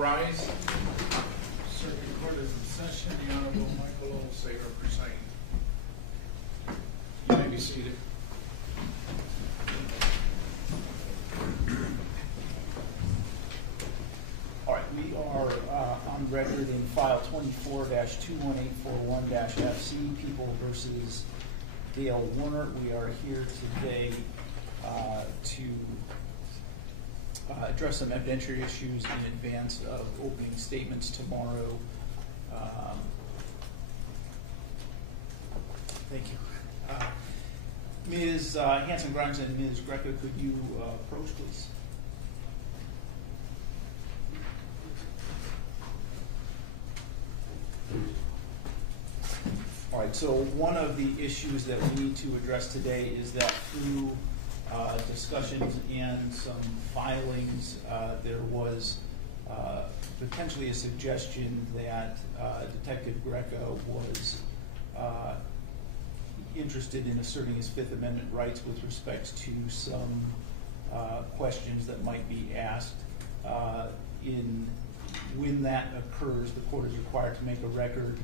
rise. Circuit Court is in session. The Honorable Michael Sayer presiding. You may be seated. All right, we are on record in file 24-21841-FC, People versus Dee Warner. We are here today to address some evidentiary issues in advance of opening statements tomorrow. Thank you. Ms. Hanson-Grimes and Ms. Greco, could you approach, please? All right, so one of the issues that we need to address today is that through discussions and some filings, there was potentially a suggestion that Detective Greco was interested in asserting his Fifth Amendment rights with respect to some questions that might be asked. When that occurs, the court is required to make a record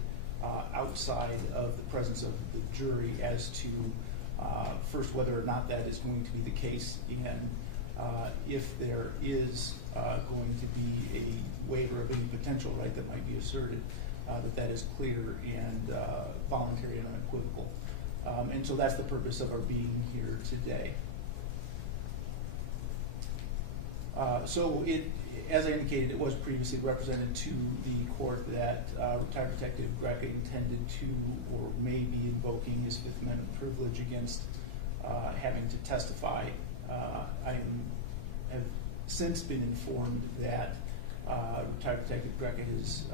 outside of the presence of the jury as to first whether or not that is going to be the case, and if there is going to be a waiver of any potential right that might be asserted, that is clear and voluntary and unequivocal. And so that's the purpose of our being here today. As I indicated, it was previously represented to the court that retired Detective Greco intended to or may be invoking his Fifth Amendment privilege against having to testify. I have since been informed that retired Detective Greco has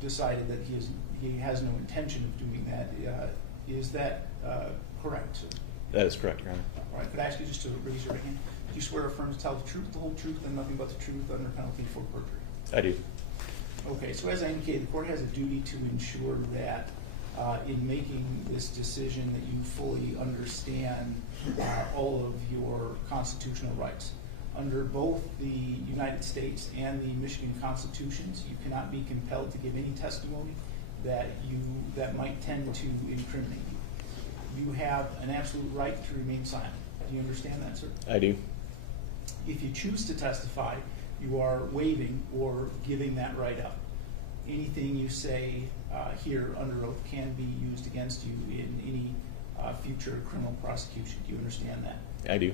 decided that he has no intention of doing that. Is that correct, sir? That is correct, Your Honor. All right, could I ask you just to raise your hand? Do you swear or affirm to tell the truth, the whole truth, and nothing but the truth under penalty for perjury? I do. Okay, so as I indicated, the court has a duty to ensure that in making this decision that you fully understand all of your constitutional rights. Under both the United States and the Michigan constitutions, you cannot be compelled to give any testimony that might tend to incriminate you. You have an absolute right to remain silent. Do you understand that, sir? I do. If you choose to testify, you are waiving or giving that right up. Anything you say here under oath can be used against you in any future criminal prosecution. Do you understand that? I do.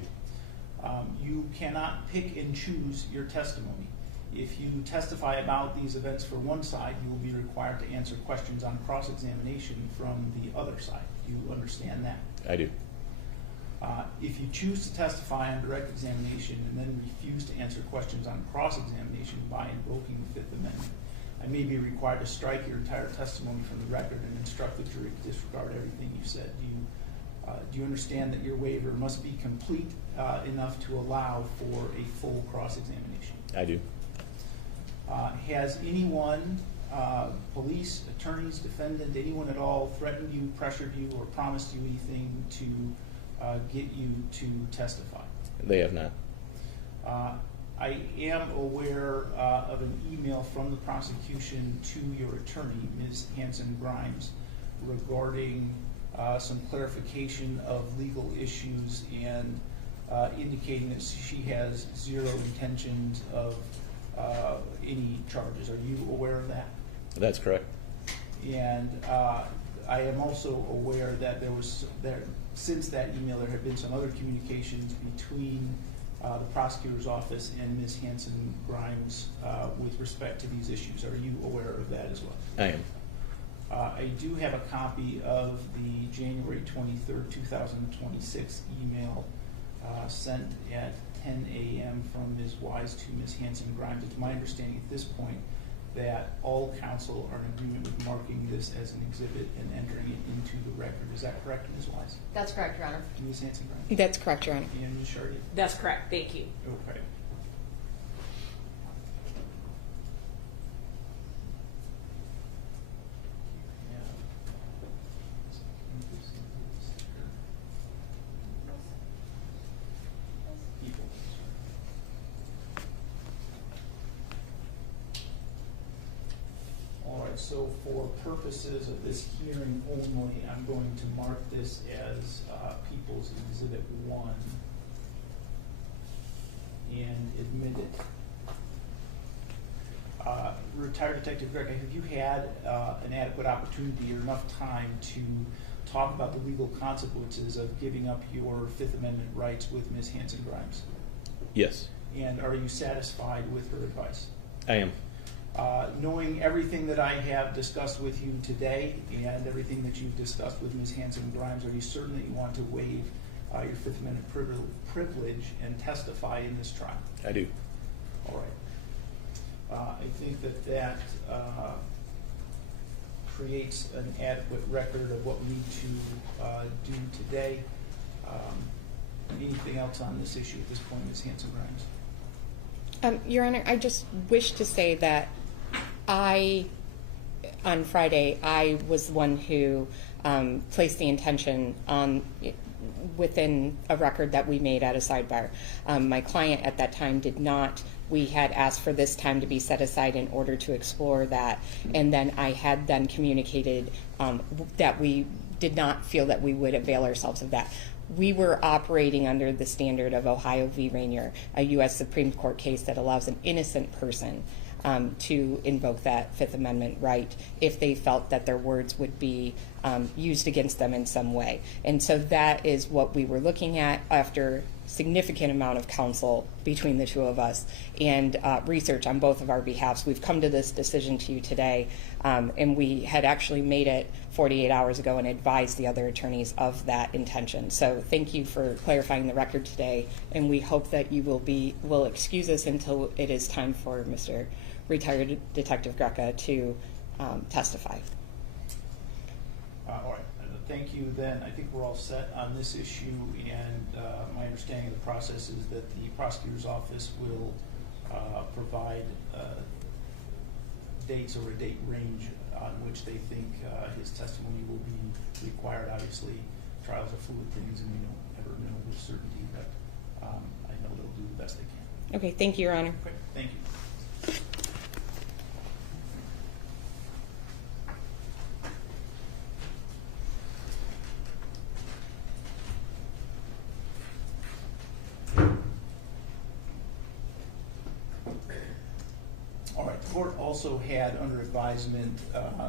You cannot pick and choose your testimony. If you testify about these events for one side, you will be required to answer questions on cross-examination from the other side. Do you understand that? I do. If you choose to testify on direct examination and then refuse to answer questions on cross-examination by invoking the Fifth Amendment, I may be required to strike your entire testimony from the record and instruct the jury to disregard everything you said. Do you understand that your waiver must be complete enough to allow for a full cross-examination? I do. Has anyone, police, attorneys, defendant, anyone at all threatened you, pressured you, or promised you anything to get you to testify? They have not. I am aware of an email from the prosecution to your attorney, Ms. Hanson-Grimes, regarding some clarification of legal issues and indicating that she has zero intentions of any charges. Are you aware of that? That's correct. And I am also aware that since that email, there have been some other communications between the prosecutor's office and Ms. Hanson-Grimes with respect to these issues. Are you aware of that as well? I am. I do have a copy of the January 23rd, 2026 email sent at 10 a.m. from Ms. Wise to Ms. Hanson-Grimes. It's my understanding at this point that all counsel are in agreement with marking this as an exhibit and entering it into the record. Is that correct, Ms. Wise? That's correct, Your Honor. Ms. Hanson-Grimes? That's correct, Your Honor. And Ms. Shardy? That's correct. Thank you. Okay. So for purposes of this hearing only, I'm going to mark this as People's Exhibit 1 and admit it. Retired Detective Greg, have you had an adequate opportunity or enough time to talk about the legal consequences of giving up your Fifth Amendment rights with Ms. Hanson-Grimes? Yes, And are you satisfied with her advice? I am. Knowing everything that I have discussed with you today and everything that you've discussed with Ms. Hanson-Grimes, are you certain that you want to waive your Fifth Amendment privilege and testify in this trial? I do. All right. I think that creates an adequate record of what we need to do today. Anything else on this issue at this point, Ms. Hanson-Grimes? Your Honor, I just wish to say that on Friday, I was the one who placed the intention on within a record that we made at a sidebar. My client at that time did not. We had asked for this time to be set aside in order to explore that, and then I had then communicated that we did not feel that we would avail ourselves of that. We were operating under the standard of Ohio v. Rainier, a U.S. Supreme Court case that allows an innocent person to invoke that Fifth Amendment right if they felt that their words would be used against them in some way. And so that is what we were looking at after significant amount of counsel between the two of us and research on both of our behalfs. We've come to this decision to you today, and we had actually made it 48 hours ago and advised the other attorneys of that intention. So thank you for clarifying the record today, and we hope that you will excuse us until it is time for Mr. Retired Detective Greca to testify. All right. Thank you. Then I think we're all set on this issue, and my understanding of the process is that the prosecutor's office will provide dates or a date range on which they think his testimony will be required. Obviously, trials are fluid things, and we don't ever know with certainty, but I know they'll do the best they can. Okay, thank you, Your Honor. Okay, thank you. All right, the court also had under advisement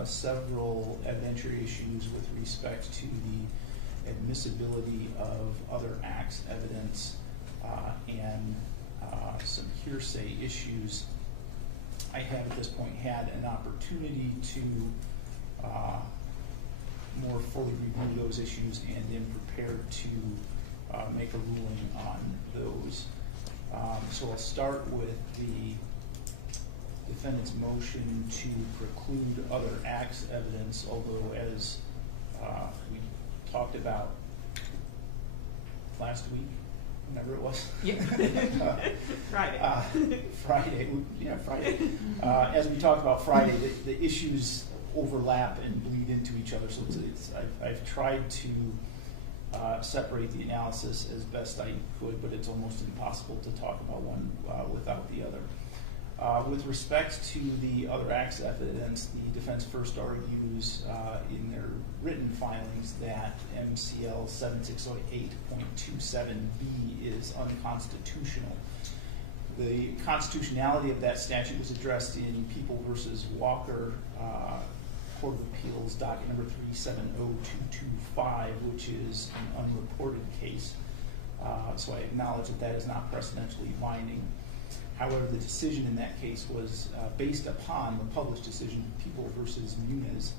several evidentiary issues with respect to the admissibility of other acts evidence and some hearsay issues. I have at this point had an opportunity to more fully review those issues and am prepared to make a ruling on those. So I'll start with the defendant's motion to preclude other acts evidence, although as we talked about last week, whenever it was. Yeah. Friday. Friday. As we talked about Friday, the issues overlap and bleed into each other, so I've tried to separate the analysis as best I could, but it's almost impossible to talk about one without the other. With respect to the other acts evidence, the defense first argues in their written filings that MCL 7608.27b is unconstitutional. The constitutionality of that statute was addressed in People v. Walker, Court of Appeals, docket number 370225, which is an unreported case. So I acknowledge that is not precedentially binding. However, the decision in that case was based upon the published decision, People v. Muniz,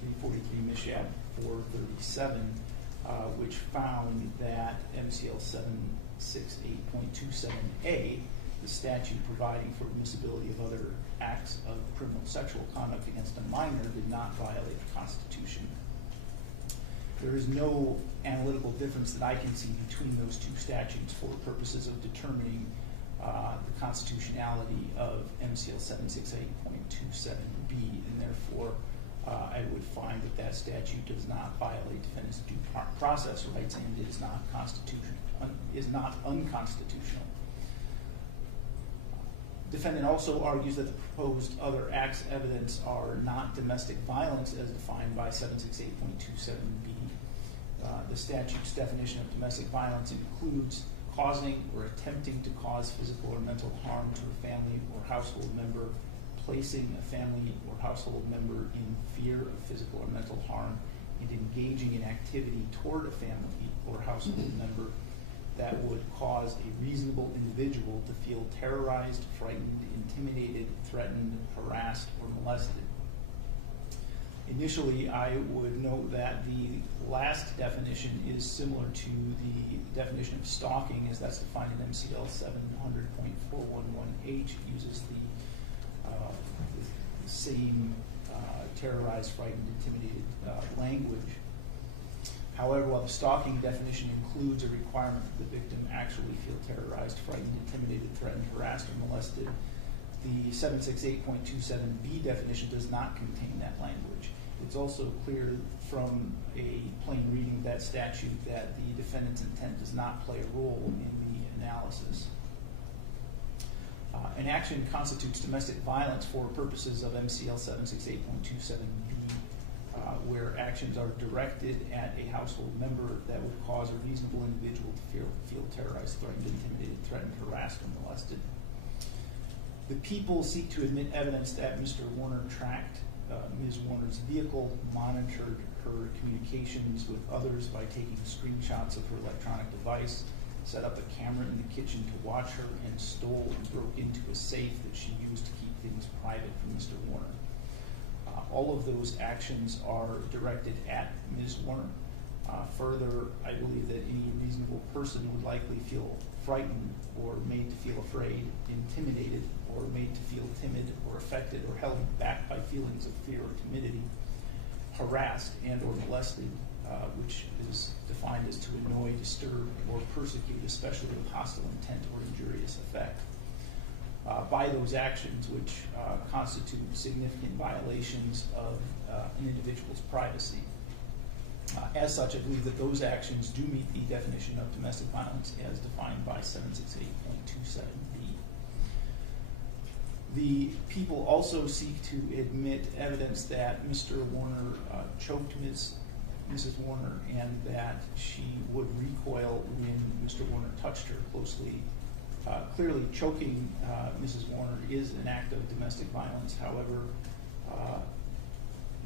343 Mishab 437, which found that MCL 768.27a, the statute providing for admissibility of other acts of criminal sexual conduct against a minor, did not violate the Constitution. There is no analytical difference that I can see between those two statutes for purposes of determining the constitutionality of MCL 768.27b, and therefore I would find that statute does not violate defendant's due process rights and is not unconstitutional. Defendant also argues that the proposed other acts of evidence are not domestic violence as defined by 768.27b. The statute's definition of domestic violence includes causing or attempting to cause physical or mental harm to a family or household member, placing a family or household member in fear of physical or mental harm, and engaging in activity toward a family or household member that would cause a reasonable individual to feel terrorized, frightened, intimidated, threatened, harassed, or molested. Initially, I would note that the last definition is similar to the definition of stalking, as that's defined in MCL 700.411H. It uses the same terrorized, frightened, intimidated language. However, while the stalking definition includes a requirement that the victim actually feel terrorized, frightened, intimidated, threatened, harassed, or molested, the 768.27b definition does not contain that language. It's also clear from a plain reading of that statute that the defendant's intent does not play a role in the analysis. An action constitutes domestic violence for purposes of MCL 768.27b, where actions are directed at a household member that would cause a reasonable individual to feel terrorized, threatened, intimidated, threatened, harassed, or molested. The people seek to admit evidence that Mr. Warner tracked Ms. Warner's vehicle, monitored her communications with others by taking screenshots of her electronic device, set up a camera in the kitchen to watch her, and stole and broke into a safe that she used to keep things private from Mr. Warner. All of those actions are directed at Ms. Warner. Further, I believe that any reasonable person would likely feel frightened or made to feel afraid, intimidated, or made to feel timid or affected or held back by feelings of fear or timidity, harassed and or molested, which is defined as to annoy, disturb, or persecute, especially with hostile intent or injurious effect. By those actions, which constitute significant violations of an individual's privacy. As such, I believe that those actions do meet the definition of domestic violence as defined by 768.27b. The people also seek to admit evidence that Mr. Warner choked Mrs. Warner, and that she would recoil when Mr. Warner touched her closely. Clearly, choking Mrs. Warner is an act of domestic violence. However,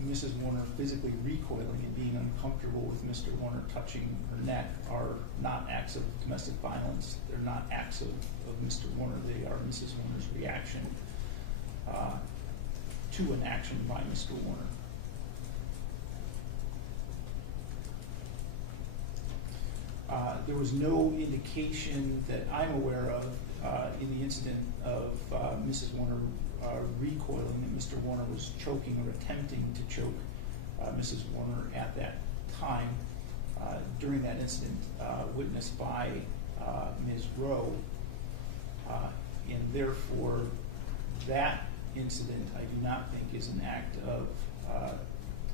Mrs. Warner physically recoiling and being uncomfortable with Mr. Warner touching her neck are not acts of domestic violence. They're not acts of Mr. Warner. They are Mrs. Warner's reaction to an action by Mr. Warner. There was no indication that I'm aware of in the incident of Mrs. Warner recoiling that Mr. Warner was choking or attempting to choke Mrs. Warner at that time. During that incident witnessed by Ms. Rowe, and therefore that incident I do not think is an act of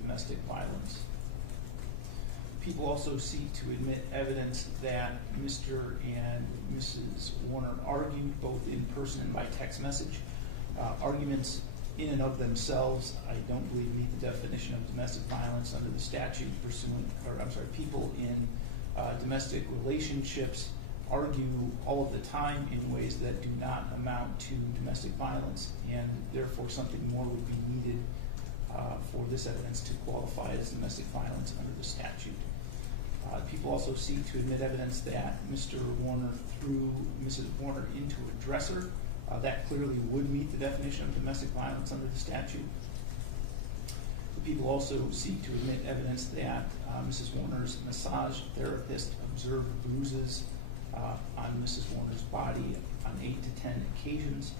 domestic violence. People also seek to admit evidence that Mr. and Mrs. Warner argued both in person and by text message. Arguments in and of themselves, I don't believe meet the definition of domestic violence under the statute people in domestic relationships argue all of the time in ways that do not amount to domestic violence, and therefore something more would be needed for this evidence to qualify as domestic violence under the statute. People also seek to admit evidence that Mr. Warner threw Mrs. Warner into a dresser. That clearly would meet the definition of domestic violence under the statute. The people also seek to admit evidence that Mrs. Warner's massage therapist observed bruises on Mrs. Warner's body on 8 to 10 occasions.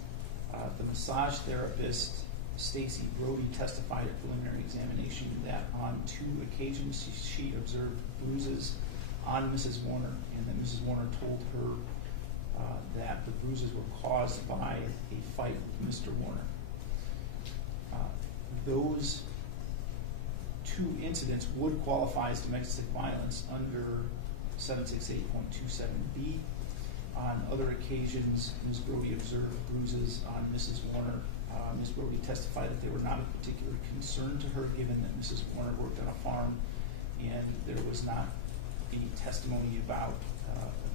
The massage therapist, Stacy Brody, testified at preliminary examination that on 2 occasions she observed bruises on Mrs. Warner, and that Mrs. Warner told her that the bruises were caused by a fight with Mr. Warner. Those 2 incidents would qualify as domestic violence under 768.27b, On other occasions, Ms. Brody observed bruises on Mrs. Warner. Ms. Brody testified that they were not of particular concern to her, given that Mrs. Warner worked on a farm and there was not any testimony about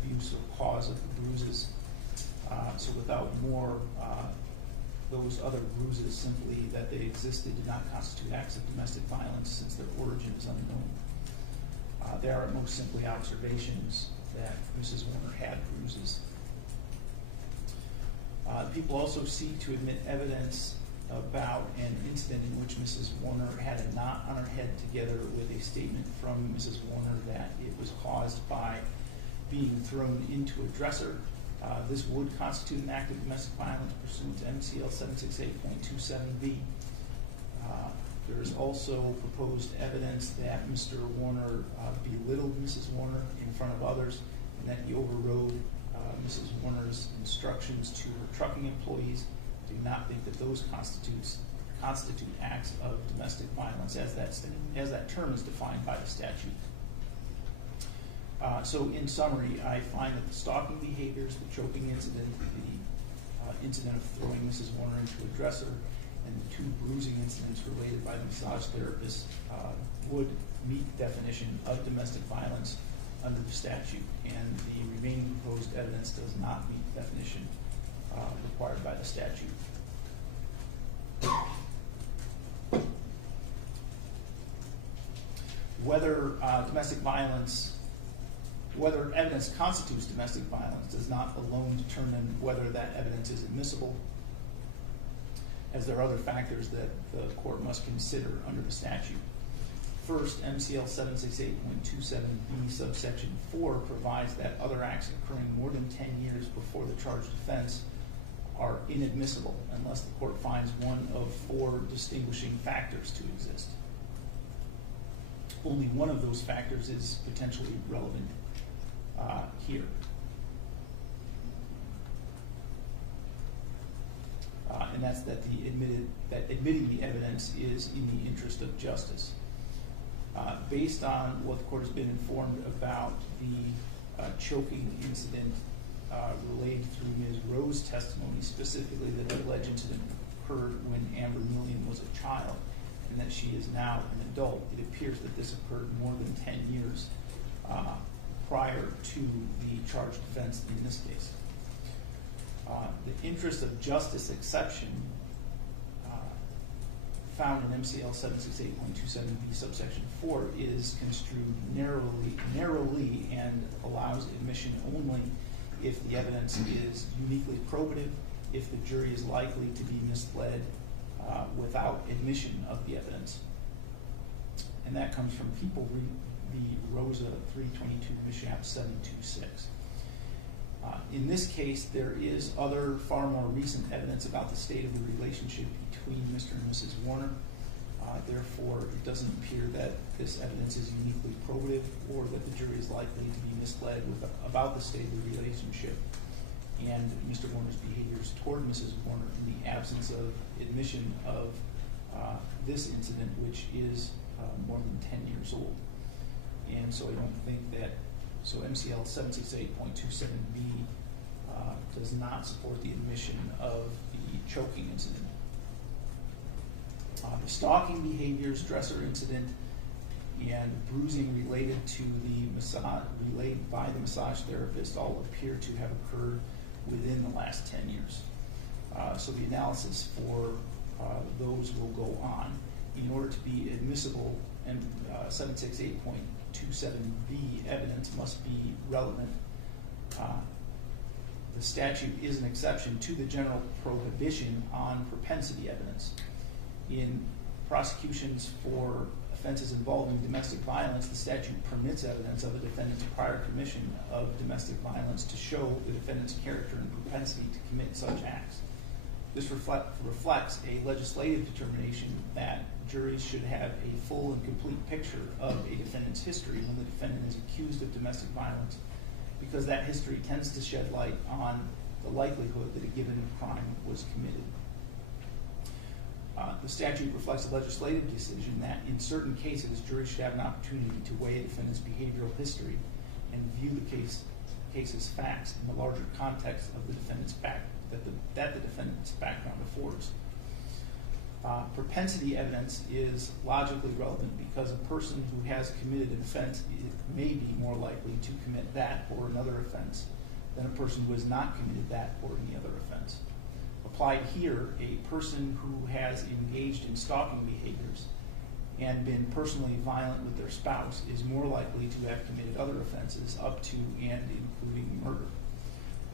abuse or cause of the bruises. So without more, those other bruises, simply that they existed, did not constitute acts of domestic violence since their origin is unknown. They are at most simply observations that Mrs. Warner had bruises. People also seek to admit evidence about an incident in which Mrs. Warner had a knot on her head, together with a statement from Mrs. Warner that it was caused by being thrown into a dresser. This would constitute an act of domestic violence pursuant to MCL 768.27b. There is also proposed evidence that Mr. Warner belittled Mrs. Warner in front of others, and that he overrode Mrs. Warner's instructions to her trucking employees. Do not think that those constitute acts of domestic violence as that term is defined by the statute. So in summary, I find that the stalking behaviors, the choking incident, the incident of throwing Mrs. Warner into a dresser, and the two bruising incidents related by the massage therapist would meet the definition of domestic violence under the statute, and the remaining proposed evidence does not meet the definition required by the statute. Whether whether evidence constitutes domestic violence does not alone determine whether that evidence is admissible, as there are other factors that the court must consider under the statute. First, MCL 768.27b subsection 4 provides that other acts occurring more than 10 years before the charged offense are inadmissible unless the court finds one of 4 distinguishing factors to exist. Only one of those factors is potentially relevant here. And that's that admitting the evidence is in the interest of justice. Based on what the court has been informed about the choking incident relayed through Ms. Rowe's testimony, specifically that the alleged incident occurred when Amber Millian was a child and that she is now an adult, it appears that this occurred more than 10 years prior to the charged offense in this case. The interest of justice exception found in MCL 768.27b subsection 4 is construed narrowly and allows admission only if the evidence is uniquely probative, if the jury is likely to be misled without admission of the evidence. And that comes from People v. Rosa 322 Mishap 726. In this case, there is other far more recent evidence about the state of the relationship between Mr. and Mrs. Warner. Therefore, it doesn't appear that this evidence is uniquely probative or that the jury is likely to be misled about the state of the relationship and Mr. Warner's behaviors toward Mrs. Warner in the absence of admission of this incident, which is more than 10 years old. And so I don't think that, so MCL 768.27b does not support the admission of the choking incident. The stalking behaviors, dresser incident, and bruising related to relayed by the massage therapist all appear to have occurred within the last 10 years. So the analysis for those will go on. In order to be admissible, and 768.27b evidence must be relevant. The statute is an exception to the general prohibition on propensity evidence. In prosecutions for offenses involving domestic violence, the statute permits evidence of a defendant's prior commission of domestic violence to show the defendant's character and propensity to commit such acts. This reflects a legislative determination that juries should have a full and complete picture of a defendant's history when the defendant is accused of domestic violence, because that history tends to shed light on the likelihood that a given crime was committed. The statute reflects a legislative decision that in certain cases, juries should have an opportunity to weigh a defendant's behavioral history and view the case case's facts in the larger context of the defendant's that the defendant's background affords. Propensity evidence is logically relevant because a person who has committed an offense may be more likely to commit that or another offense than a person who has not committed that or any other offense. Applied here, a person who has engaged in stalking behaviors and been personally violent with their spouse is more likely to have committed other offenses up to and including murder.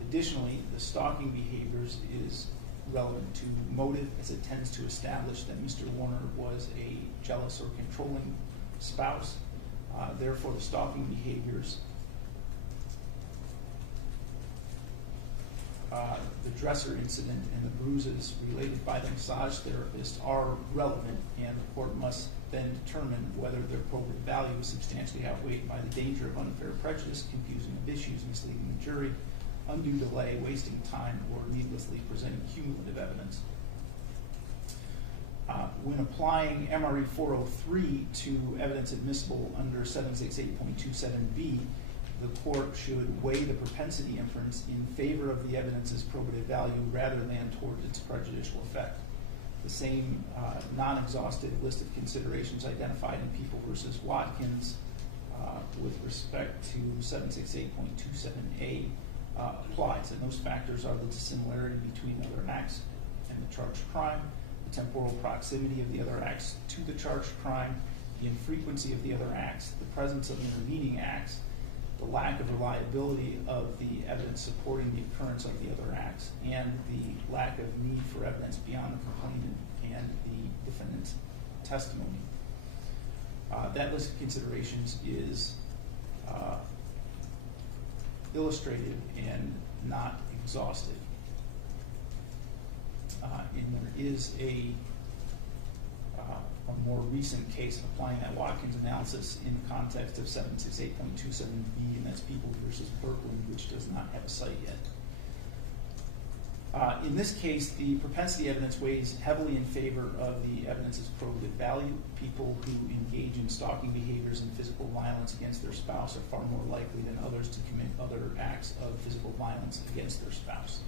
Additionally, the stalking behaviors is relevant to motive, as it tends to establish that Mr. Warner was a jealous or controlling spouse. Therefore, the stalking behaviors, the dresser incident and the bruises related by the massage therapist are relevant, and the court must then determine whether their probative value is substantially outweighed by the danger of unfair prejudice, confusing of issues, misleading the jury, undue delay, wasting time, or needlessly presenting cumulative evidence. When applying MRE 403 to evidence admissible under 768.27b, the court should weigh the propensity inference in favor of the evidence's probative value rather than towards its prejudicial effect. The same non-exhaustive list of considerations identified in People v. Watkins with respect to 768.27a applies, and those factors are the dissimilarity between other acts and the charged crime, the temporal proximity of the other acts to the charged crime, the infrequency of the other acts, the presence of intervening acts, the lack of reliability of the evidence supporting the occurrence of the other acts, and the lack of need for evidence beyond the complainant and the defendant's testimony. That list of considerations is illustrated and not exhaustive. And there is a more recent case applying that Watkins analysis in the context of 768.27b, and that's People v. Berkeley, which does not have a site yet. In this case, the propensity evidence weighs heavily in favor of the evidence's probative value. People who engage in stalking behaviors and physical violence against their spouse are far more likely than others to commit other acts of physical violence against their spouse.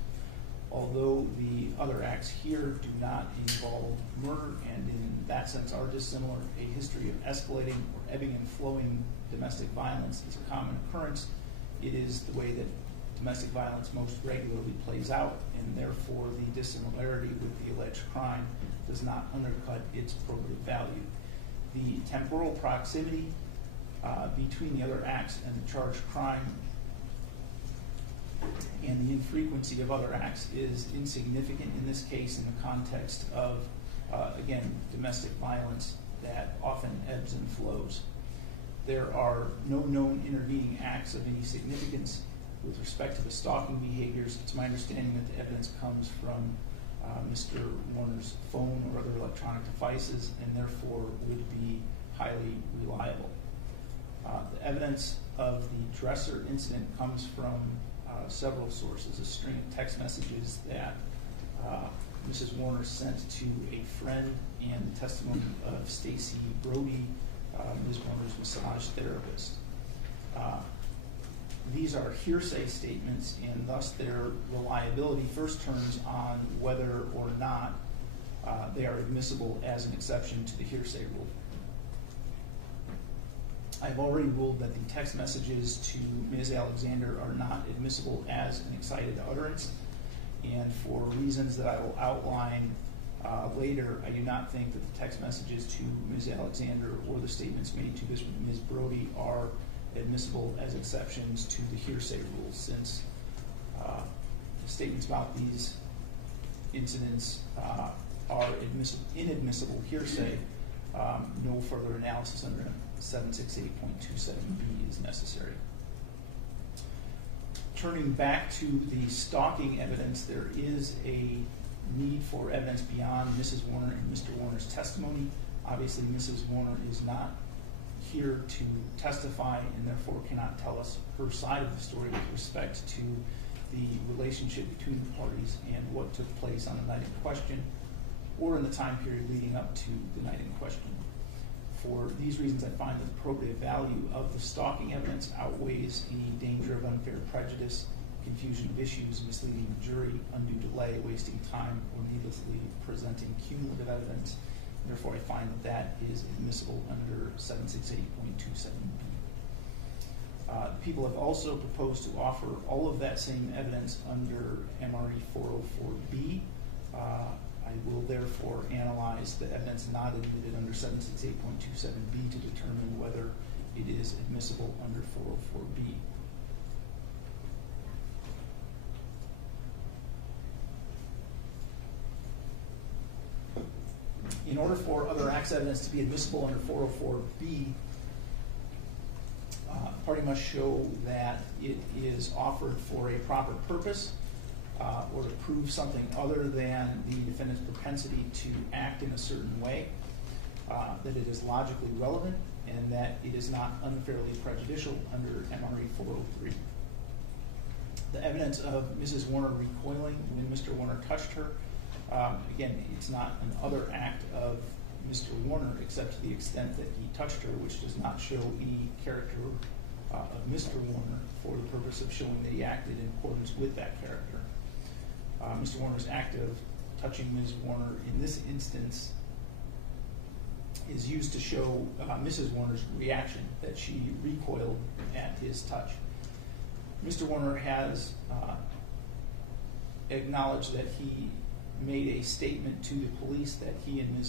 Although the other acts here do not involve murder, and in that sense are dissimilar, a history of escalating or ebbing and flowing domestic violence is a common occurrence. It is the way that domestic violence most regularly plays out, and therefore the dissimilarity with the alleged crime does not undercut its probative value. The temporal proximity between the other acts and the charged crime and the infrequency of other acts is insignificant in this case in the context of, again, domestic violence that often ebbs and flows. There are no known intervening acts of any significance. With respect to the stalking behaviors, it's my understanding that the evidence comes from Mr. Warner's phone or other electronic devices, and therefore would be highly reliable. The evidence of the dresser incident comes from several sources, a string of text messages that Mrs. Warner sent to a friend, and the testimony of Stacy Brody, Ms. Warner's massage therapist. These are hearsay statements, and thus their reliability first turns on whether or not they are admissible as an exception to the hearsay rule. I've already ruled that the text messages to Ms. Alexander are not admissible as an excited utterance, and for reasons that I will outline later, I do not think that the text messages to Ms. Alexander or the statements made to Ms. Brody are admissible as exceptions to the hearsay rule, since the statements about these incidents are inadmissible hearsay. No further analysis under 768.27b is necessary. Turning back to the stalking evidence, there is a need for evidence beyond Mrs. Warner and Mr. Warner's testimony. Obviously, Mrs. Warner is not here to testify and therefore cannot tell us her side of the story with respect to the relationship between the parties and what took place on the night in question or in the time period leading up to the night in question. For these reasons, I find that the probative value of the stalking evidence outweighs any danger of unfair prejudice, confusion of issues, misleading the jury, undue delay, wasting time, or needlessly presenting cumulative evidence. Therefore, I find that that is admissible under 768.27b. People have also proposed to offer all of that same evidence under MRE 404b. I will therefore analyze the evidence not admitted under 768.27b to determine whether it is admissible under 404b. In order for other acts evidence to be admissible under 404b, party must show that it is offered for a proper purpose, or to prove something other than the defendant's propensity to act in a certain way, that it is logically relevant, and that it is not unfairly prejudicial under MRE 403. The evidence of Mrs. Warner recoiling when Mr. Warner touched her, again, it's not an other act of Mr. Warner except to the extent that he touched her, which does not show any character of Mr. Warner for the purpose of showing that he acted in accordance with that character. Mr. Warner's act of touching Ms. Warner in this instance is used to show Mrs. Warner's reaction, that she recoiled at his touch. Mr. Warner has acknowledged that he made a statement to the police that he and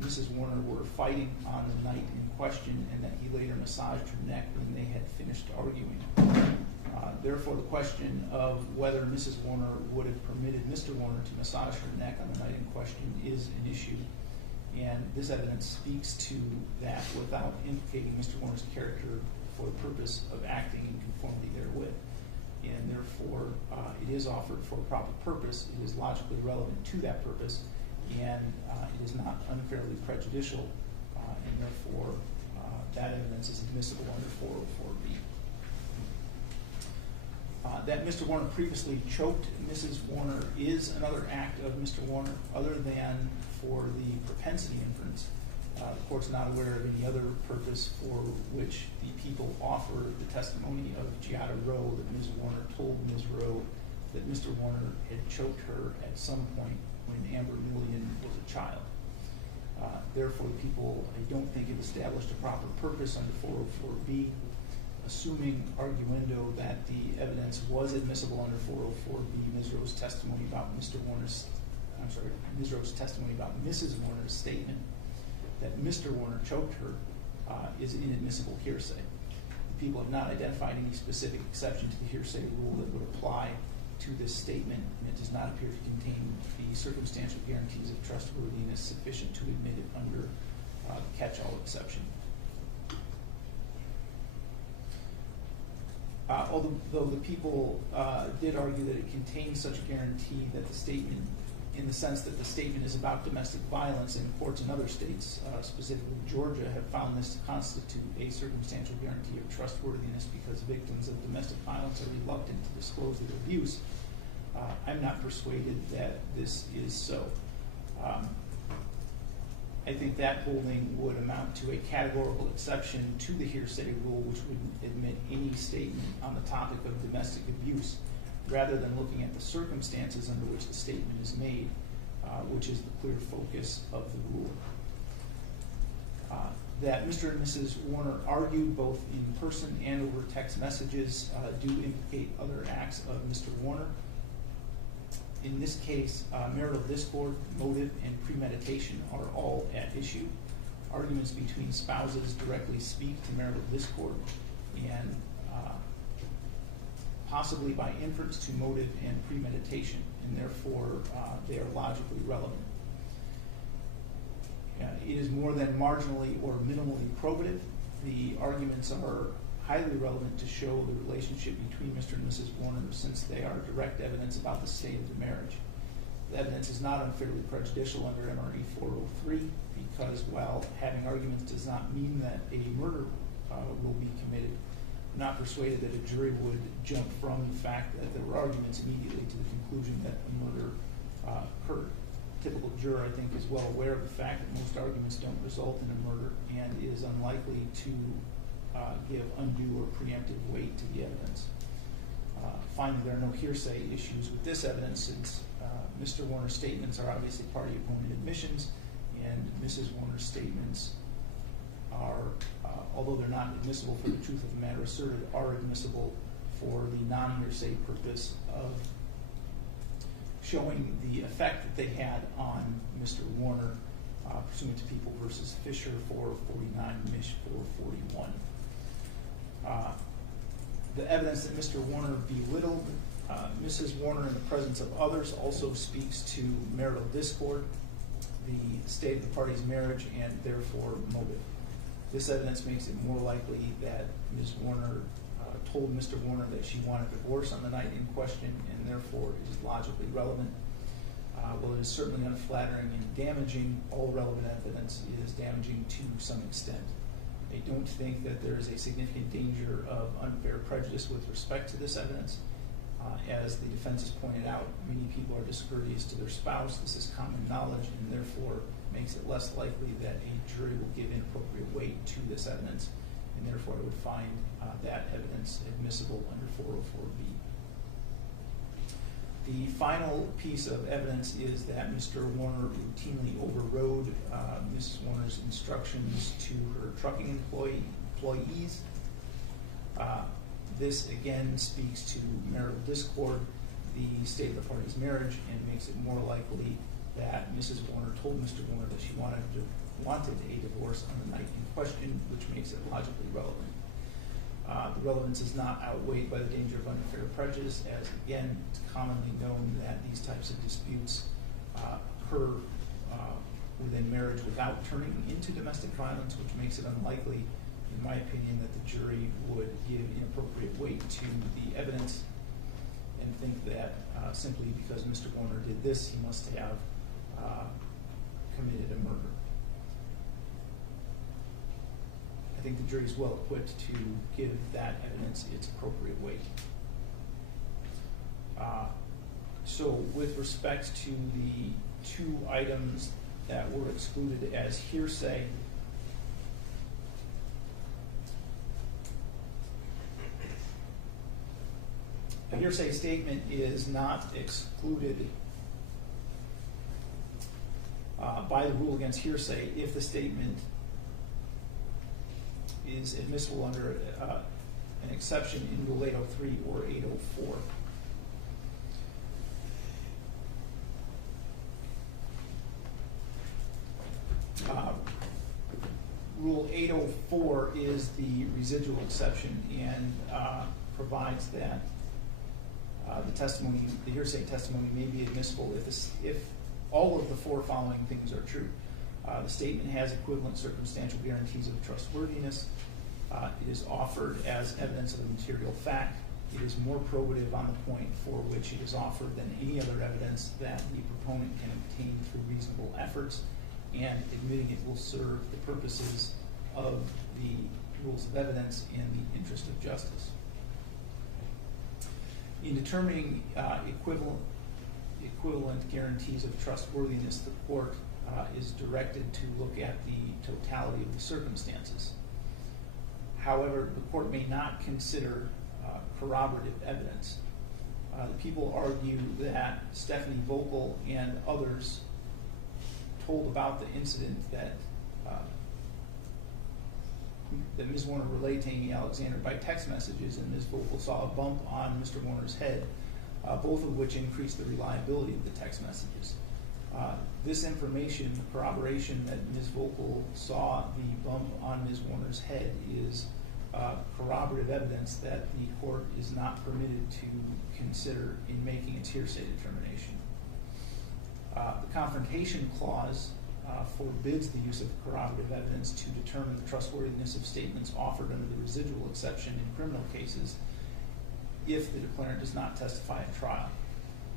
Mrs. Warner were fighting on the night in question, and that he later massaged her neck when they had finished arguing. Therefore, the question of whether Mrs. Warner would have permitted Mr. Warner to massage her neck on the night in question is an issue, and this evidence speaks to that without implicating Mr. Warner's character for the purpose of acting in conformity therewith. And therefore, it is offered for a proper purpose, it is logically relevant to that purpose, and it is not unfairly prejudicial, and therefore that evidence is admissible under 404b. That Mr. Warner previously choked Mrs. Warner is another act of Mr. Warner other than for the propensity inference. The court's not aware of any other purpose for which the people offer the testimony of Giada Rowe that Ms. Warner told Ms. Rowe that Mr. Warner had choked her at some point when Amber Millian was a child. Therefore, the people, I don't think, have established a proper purpose under 404b. Assuming arguendo that the evidence was admissible under 404b, Ms. Rowe's testimony about Ms. Rowe's testimony about Mrs. Warner's statement that Mr. Warner choked her is inadmissible hearsay. The people have not identified any specific exception to the hearsay rule that would apply to this statement, and it does not appear to contain the circumstantial guarantees of trustworthiness sufficient to admit it under the catch-all exception. Although the people did argue that it contains such a guarantee that the statement, in the sense that the statement is about domestic violence, and courts in other states, specifically Georgia, have found this to constitute a circumstantial guarantee of trustworthiness because victims of domestic violence are reluctant to disclose their abuse, I'm not persuaded that this is so. I think that holding would amount to a categorical exception to the hearsay rule, which would admit any statement on the topic of domestic abuse, rather than looking at the circumstances under which the statement is made, which is the clear focus of the rule. That Mr. and Mrs. Warner argued both in person and over text messages do implicate other acts of Mr. Warner. In this case, marital discord, motive, and premeditation are all at issue. Arguments between spouses directly speak to marital discord, and possibly by inference to motive and premeditation, and therefore they are logically relevant. It is more than marginally or minimally probative. The arguments are highly relevant to show the relationship between Mr. and Mrs. Warner, since they are direct evidence about the state of the marriage. The evidence is not unfairly prejudicial under MRE 403 because while having arguments does not mean that a murder will be committed, I'm not persuaded that a jury would jump from the fact that there were arguments immediately to the conclusion that a murder occurred. typical juror, I think, is well aware of the fact that most arguments don't result in a murder and is unlikely to give undue or preemptive weight to the evidence. Finally, there are no hearsay issues with this evidence since Mr. Warner's statements are obviously party opponent admissions, and Mrs. Warner's statements are, although they're not admissible for the truth of the matter asserted, are admissible for the non-hearsay purpose of showing the effect that they had on Mr. Warner, pursuant to People v. Fisher 449, Mich. 441. The evidence that Mr. Warner belittled Mrs. Warner in the presence of others also speaks to marital discord, the state of the party's marriage, and therefore motive. This evidence makes it more likely that Ms. Warner told Mr. Warner that she wanted a divorce on the night in question, and therefore it is logically relevant. While it is certainly unflattering and damaging, all relevant evidence is damaging to some extent. I don't think that there is a significant danger of unfair prejudice with respect to this evidence. As the defense has pointed out, many people are discourteous to their spouse. This is common knowledge, and therefore makes it less likely that a jury will give inappropriate weight to this evidence, and therefore I would find that evidence admissible under 404B. The final piece of evidence is that Mr. Warner routinely overrode Mrs. Warner's instructions to her trucking employees. This again speaks to marital discord, the state of the party's marriage, and makes it more likely that Mrs. Warner told Mr. Warner that she wanted a divorce on the night in question, which makes it logically relevant. The relevance is not outweighed by the danger of unfair prejudice, as again, it's commonly known that these types of disputes occur within marriage without turning into domestic violence, which makes it unlikely, in my opinion, that the jury would give inappropriate weight to the evidence and think that simply because Mr. Warner did this, he must have committed a murder. I think the jury is well equipped to give that evidence its appropriate weight. So with respect to the two items that were excluded as hearsay, a hearsay statement is not excluded by the rule against hearsay if the statement is admissible under an exception in Rule 803 or 804. Rule 804 is the residual exception and provides that the hearsay testimony may be admissible if all of the four following things are true. The statement has equivalent circumstantial guarantees of trustworthiness. It is offered as evidence of a material fact. It is more probative on the point for which it is offered than any other evidence that the proponent can obtain through reasonable efforts, and admitting it will serve the purposes of the rules of evidence in the interest of justice. In determining equivalent guarantees of trustworthiness, the court is directed to look at the totality of the circumstances. However, the court may not consider corroborative evidence. The people argue that Stephanie Vogel and others told about the incident that Ms. Warner relayed to Amy Alexander by text messages, and Ms. Vogel saw a bump on Mr. Warner's head, both of which increased the reliability of the text messages. This information, the corroboration that Ms. Vogel saw the bump on Ms. Warner's head, is corroborative evidence that the court is not permitted to consider in making its hearsay determination. The confrontation clause forbids the use of corroborative evidence to determine the trustworthiness of statements offered under the residual exception in criminal cases if the declarant does not testify at trial.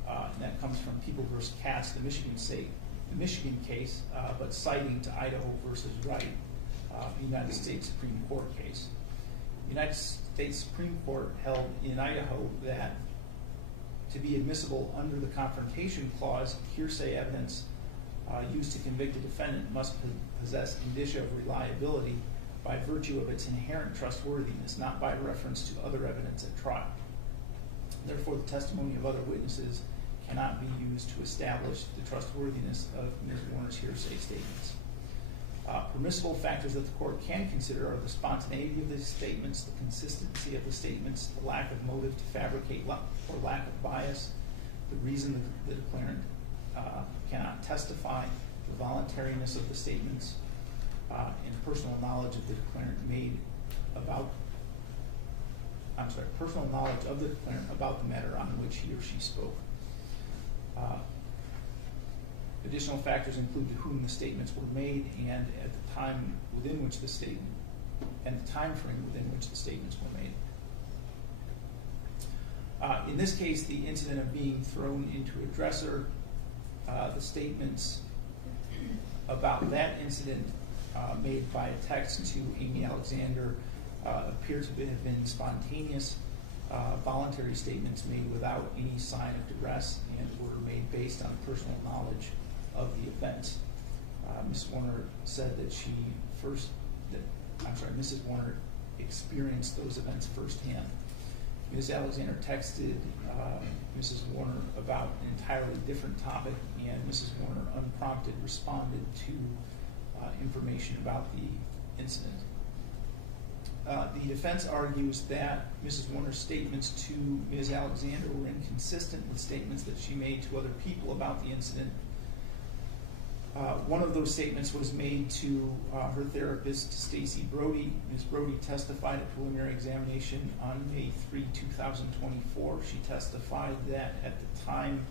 And that comes from People v. Katz, the Michigan case, but citing to Idaho v. Wright, the United States Supreme Court case. The United States Supreme Court held in Idaho that to be admissible under the confrontation clause, hearsay evidence used to convict a defendant must possess indicia of reliability by virtue of its inherent trustworthiness, not by reference to other evidence at trial. Therefore, the testimony of other witnesses cannot be used to establish the trustworthiness of Ms. Warner's hearsay statements. Permissible factors that the court can consider are the spontaneity of the statements, the consistency of the statements, the lack of motive to fabricate or lack of bias, the reason the declarant cannot testify, the voluntariness of the statements, and personal knowledge of the declarant personal knowledge of the declarant about the matter on which he or she spoke. Additional factors include to whom the statements were made and at the time within which the statement and the time frame within which the statements were made. In this case, the incident of being thrown into a dresser, the statements about that incident made by a text to Amy Alexander appear to have been spontaneous, voluntary statements made without any sign of duress and were made based on personal knowledge of the events. Ms. Warner said that Mrs. Warner experienced those events firsthand. Ms. Alexander texted Mrs. Warner about an entirely different topic, and Mrs. Warner unprompted responded to information about the incident. The defense argues that Mrs. Warner's statements to Ms. Alexander were inconsistent with statements that she made to other people about the incident. One of those statements was made to her therapist, Stacy Brody. Ms. Brody testified at preliminary examination on May 3, 2024. She testified that at the time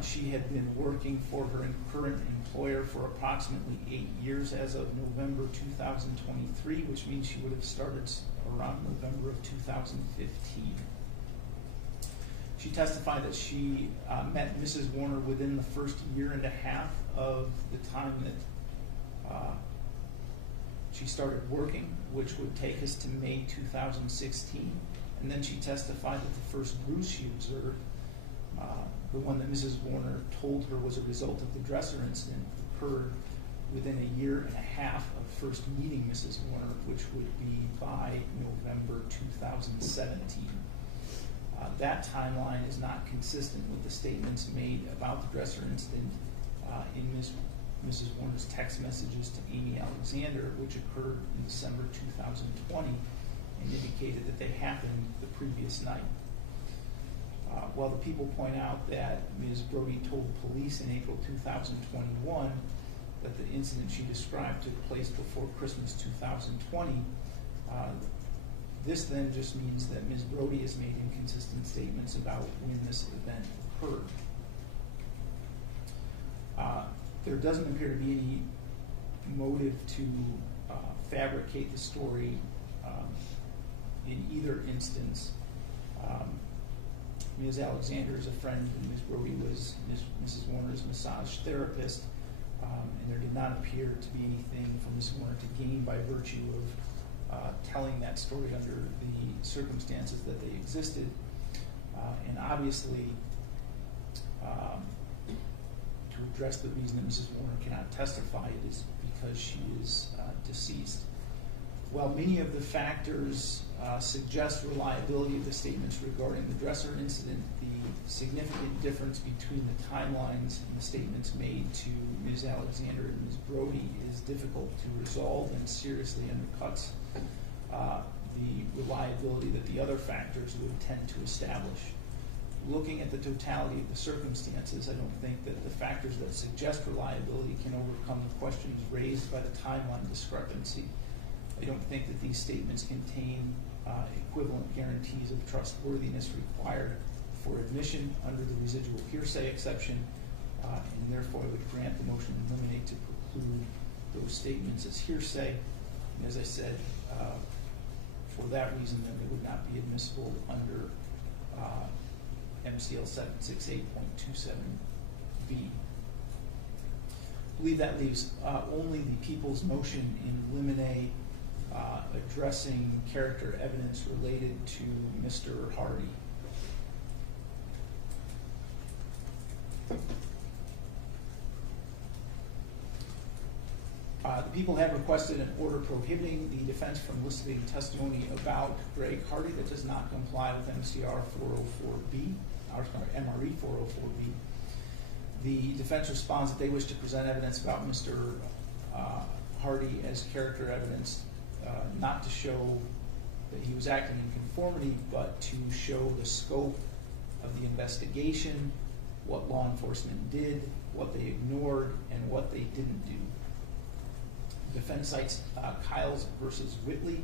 she had been working for her current employer for approximately 8 years as of November 2023, which means she would have started around November of 2015. She testified that she met Mrs. Warner within the first year and a half of the time that she started working, which would take us to May 2016. And then she testified that the first bruise she observed, the one that Mrs. Warner told her was a result of the dresser incident, occurred within a year and a half of first meeting Mrs. Warner, which would be by November 2017. That timeline is not consistent with the statements made about the dresser incident in Mrs. Warner's text messages to Amy Alexander, which occurred in December 2020 and indicated that they happened the previous night. While the people point out that Ms. Brody told police in April 2021 that the incident she described took place before Christmas 2020, this then just means that Ms. Brody has made inconsistent statements about when this event occurred. There doesn't appear to be any motive to fabricate the story in either instance. Ms. Alexander is a friend, and Ms. Brody was Mrs. Warner's massage therapist, and there did not appear to be anything for Ms. Warner to gain by virtue of telling that story under the circumstances that they existed. And obviously, to address the reason that Mrs. Warner cannot testify, it is because she is deceased. While many of the factors suggest reliability of the statements regarding the dresser incident, the significant difference between the timelines and the statements made to Ms. Alexander and Ms. Brody is difficult to resolve and seriously undercuts the reliability that the other factors would tend to establish. Looking at the totality of the circumstances, I don't think that the factors that suggest reliability can overcome the questions raised by the timeline discrepancy. I don't think that these statements contain equivalent guarantees of trustworthiness required for admission under the residual hearsay exception, and therefore I would grant the motion to eliminate to preclude those statements as hearsay. And as I said, for that reason, then they would not be admissible under MCL 768.27b. I believe that leaves only the people's motion in limine addressing character evidence related to Mr. Hardy. The people have requested an order prohibiting the defense from eliciting testimony about Greg Hardy that does not comply with MCR 404B, or sorry, MRE 404B. The defense responds that they wish to present evidence about Mr. Hardy as character evidence, not to show that he was acting in conformity, but to show the scope of the investigation, what law enforcement did, what they ignored, and what they didn't do. Defense cites Kiles versus Whitley,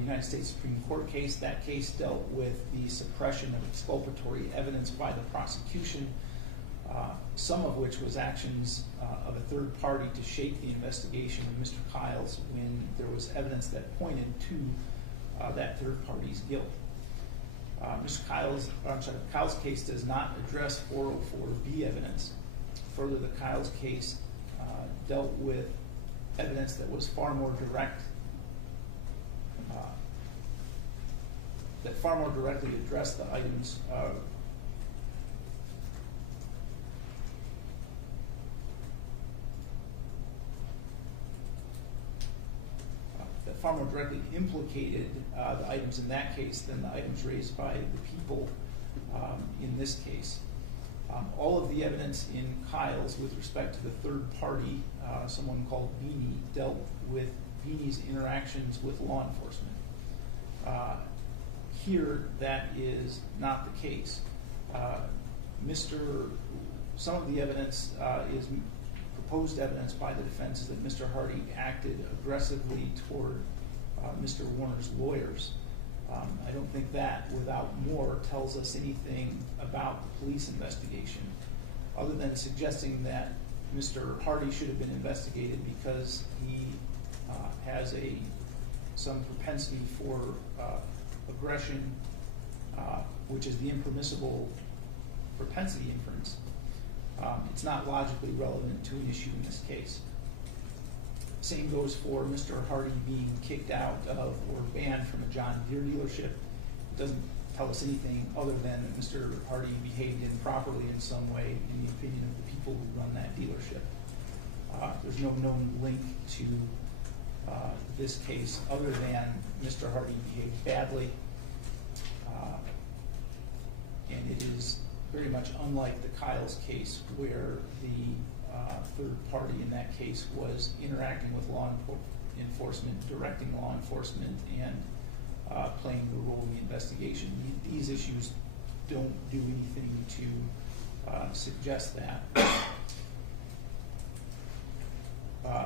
United States Supreme Court case. That case dealt with the suppression of exculpatory evidence by the prosecution, some of which was actions of a third party to shape the investigation of Mr. Kiles when there was evidence that pointed to that third party's guilt. Mr. Kiles' case does not address 404B evidence. Further, the Kiles case dealt with evidence that was far more direct, that far more directly addressed the items that far more directly implicated the items in that case than the items raised by the people in this case. All of the evidence in Kiles with respect to the third party, someone called Beanie, dealt with Beanie's interactions with law enforcement. Here, that is not the case. Some of the evidence is proposed evidence by the defense is that Mr. Hardy acted aggressively toward Mr. Warner's lawyers. I don't think that, without more, tells us anything about the police investigation, other than suggesting that Mr. Hardy should have been investigated because he has some propensity for aggression, which is the impermissible propensity inference. It's not logically relevant to an issue in this case. Same goes for Mr. Hardy being kicked out of or banned from a John Deere dealership. It doesn't tell us anything other than that Mr. Hardy behaved improperly in some way in the opinion of the people who run that dealership. There's no known link to this case other than Mr. Hardy behaved badly, and it is very much unlike the Kiles case where the third party in that case was interacting with law enforcement, directing law enforcement, and playing the role in the investigation. These issues don't do anything to suggest that.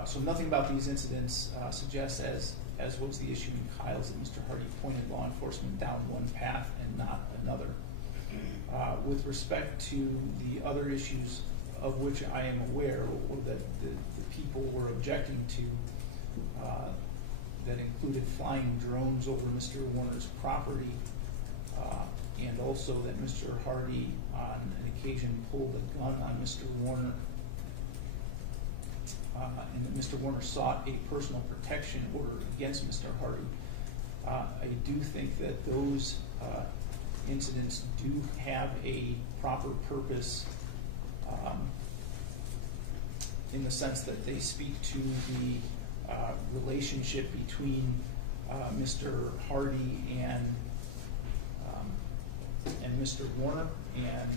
So nothing about these incidents suggests, as was the issue in Kiles, that Mr. Hardy pointed law enforcement down one path and not another. With respect to the other issues of which I am aware, or that the people were objecting to, that included flying drones over Mr. Warner's property, and also that Mr. Hardy on an occasion pulled a gun on Mr. Warner, and that Mr. Warner sought a personal protection order against Mr. Hardy. I do think that those incidents do have a proper purpose in the sense that they speak to the relationship between Mr. Hardy and Mr. Warner, and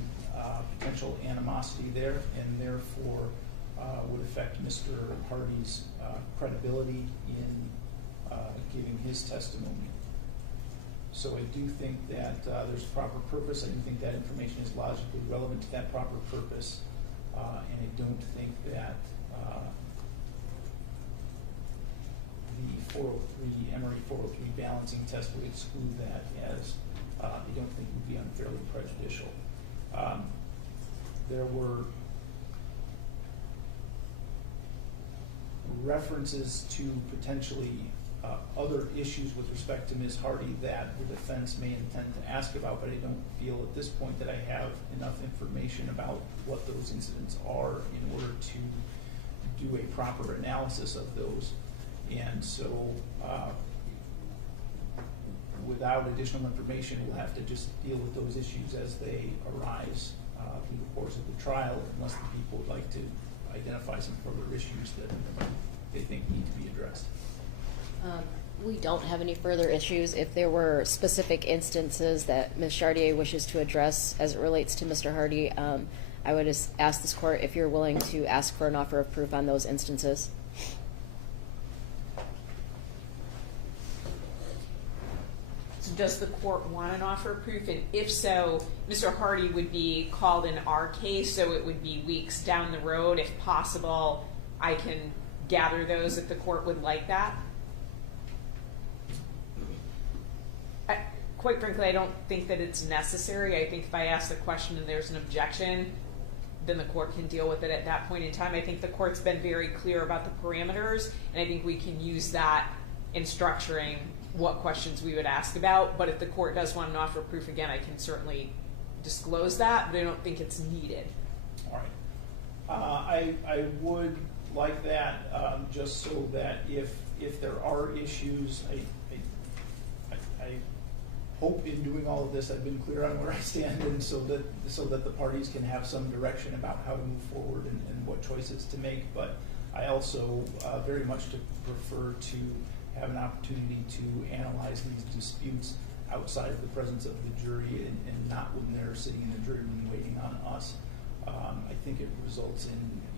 potential animosity there, and therefore would affect Mr. Hardy's credibility in giving his testimony. So I do think that there's a proper purpose. I do think that information is logically relevant to that proper purpose, and I don't think that the 403, Emory 403 balancing test would exclude that, as I don't think it would be unfairly prejudicial. There were references to potentially other issues with respect to Ms. Hardy that the defense may intend to ask about, but I don't feel at this point that I have enough information about what those incidents are in order to do a proper analysis of those. And so without additional information, we'll have to just deal with those issues as they arise through the course of the trial, unless the people would like to identify some further issues that they think need to be addressed. We don't have any further issues. If there were specific instances that Ms. Chartier wishes to address as it relates to Mr. Hardy, I would just ask this court if you're willing to ask for an offer of proof on those instances. So does the court want an offer of proof? And if so, Mr. Hardy would be called in our case, so it would be weeks down the road. If possible, I can gather those if the court would like that. Quite frankly, I don't think that it's necessary. I think if I ask the question and there's an objection, then the court can deal with it at that point in time. I think the court's been very clear about the parameters, and I think we can use that in structuring what questions we would ask about. But if the court does want an offer of proof, again, I can certainly disclose that, but I don't think it's needed. All right. I would like that, just so that if there are issues, I hope in doing all of this I've been clear on where I stand, and so that the parties can have some direction about how to move forward and what choices to make. But I also very much prefer to have an opportunity to analyze these disputes outside of the presence of the jury and not when they're sitting in the jury room waiting on us. I think it results in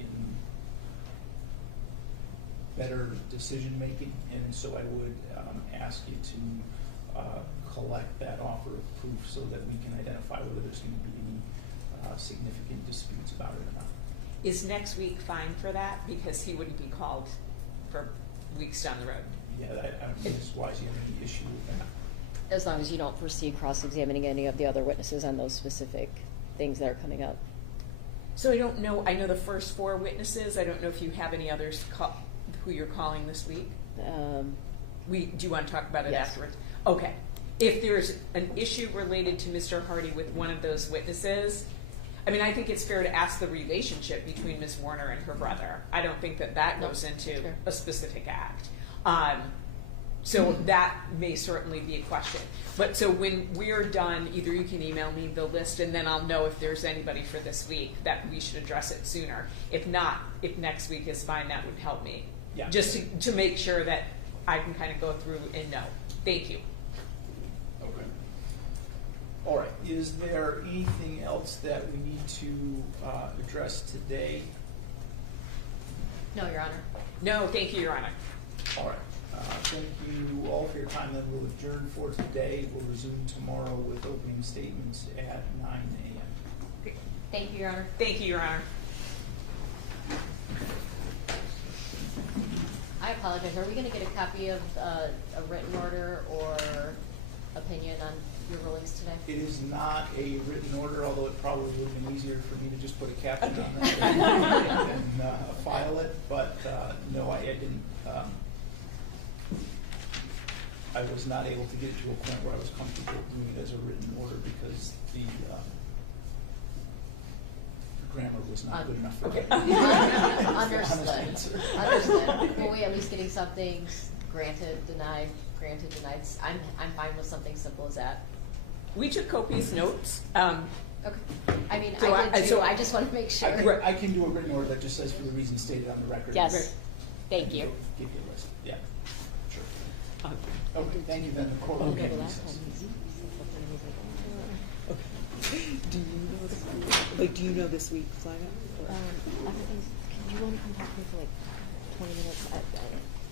better decision making, and so I would ask you to collect that offer of proof so that we can identify whether there's going to be any significant disputes about it or not. Is next week fine for that? Because he wouldn't be called for weeks down the road. Yeah, I don't think it's wise you have any issue with that. As long as you don't proceed cross-examining any of the other witnesses on those specific things that are coming up. So I don't know. I know the first 4 witnesses. I don't know if you have any others who you're calling this week. Do you want to talk about it Yes. afterwards? Okay. If there's an issue related to Mr. Hardy with one of those witnesses, I mean, I think it's fair to ask the relationship between Ms. Warner and her brother. I don't think that goes into sure. a specific act. So that may certainly be a question. But so when we're done, either you can email me the list and then I'll know if there's anybody for this week that we should address it sooner. If not, if next week is fine, that would help me. Yeah. Just to make sure that I can kind of go through and know. Thank you. Okay. All right. Is there anything else that we need to address today? No, Your Honor. No, thank you, Your Honor. All right. Thank you all for your time. Then we'll adjourn for today. We'll resume tomorrow with opening statements at 9 a.m. Thank you, Your Honor. Thank you, Your Honor. I apologize. Are we going to get a copy of a written order or opinion on your rulings today? It is not a written order, although it probably would have been easier for me to just put a caption on that and file it. But no, I didn't. I was not able to get to a point where I was comfortable doing it as a written order because the grammar was not good enough for me. Understood. Understood. Will we at least getting something granted, denied, granted, denied? I'm fine with something simple as that. We took copious notes. Okay. I mean, So I did too. so I just want to make sure. I can do a written order that just says for the reasons stated on the record. Yes. Thank And you. Give you a list. Yeah. Sure. Okay. Thank you. Then the court will Okay. be in The last recess. time he Do you know this week's lineup? other things, can you only come talk to me for like 20 minutes?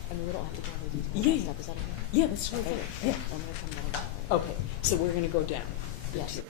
I mean, we don't have to go over details Yeah. and stuff. Is that okay? Yeah, that's Okay. totally fine. Yeah. I'm going to come down. Okay, so we're gonna go down. Yes.